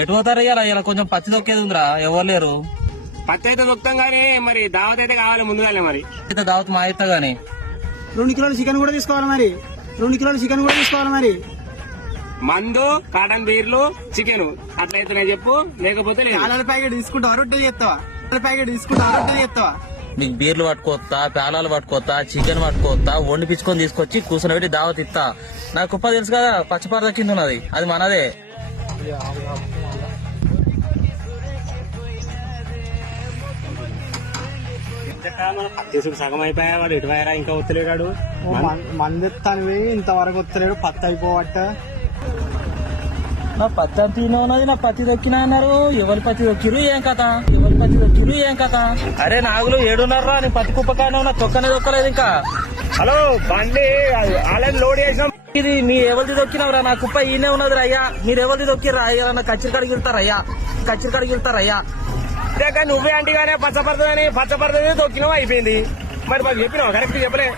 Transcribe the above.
ఎటు పోతారు ఇలా ఇలా కొంచెం పచ్చి దొక్కేది ఉందిరా, ఎవరు లేరు. పత్తి అయితే దొక్కుతాం గానీ మరి దావత్ అయితే కావాలి ముందుగానే. మరి అయితే దావత్ మా అయితే గాని 2 కిలోల చికెన్ కూడా తీసుకోవాలి మరి. 2 కిలోల చికెన్ కూడా తీసుకోవాలి మరి. మందు, కాటన్ బీర్లు, చికెన్ అట్లయితే నేను చెప్పు, లేకపోతే లేదు. పాలాల ప్యాకెట్ తీసుకుంటావా రొట్టె చేస్తావా? ప్యాకెట్ తీసుకుంటావా రొట్టె చేస్తావా? మీకు బీర్లు పట్టుకోవద్దా, పేలాలు పట్టుకోవద్దా, చికెన్ పట్టుకోవద్దా, వండిపించుకొని తీసుకొచ్చి కూర్చొని పెట్టి దావత్ ఇస్తా. నా కుప్ప తెలుసు కదా, పచ్చపార కింద ఉన్నది, అది మనదే. తీసుకు సగం అయిపోయా, వాడు ఎటు పోయారా ఇంకా వస్తలేడాడు. మందెత్తాను పోయి ఇంతవరకు వస్తలేడు, పత్తి అయిపోవట్ట. నా పత్తి అంత ఉన్నది, నా పత్తి దొక్కినా అన్నారు. ఎవరి పత్తి దొక్కిరు ఏం కథ, ఎవరి పత్తి దొక్కిరు ఏం కథ. అరే నాగులు ఏడున్నారా, నీ పత్తి కుప్పకాయన ఉన్నా, తొక్కనే దొక్కలేదు ఇంకా. హలో బండి ఆల్రెడీ లోడ్ చేసినాం. ఇది మీ ఎవరిది దొక్కినవరా, నా కుప్ప ఈయనే ఉన్నది అయ్యా. మీరు ఎవరిది దొక్కిరా అయ్యా, నా కచ్చిరి కాడికి వెళ్తారయ్యా, కచ్చిరి కాడికి వెళ్తారయ్యా. అంతేకా నువ్వే అంటే గానే పచ్చపడుతుందని పచ్చపడుతుంది దొక్కినావు అయిపోయింది. మరి మాకు చెప్పినావు, కరెక్ట్ చెప్పలే.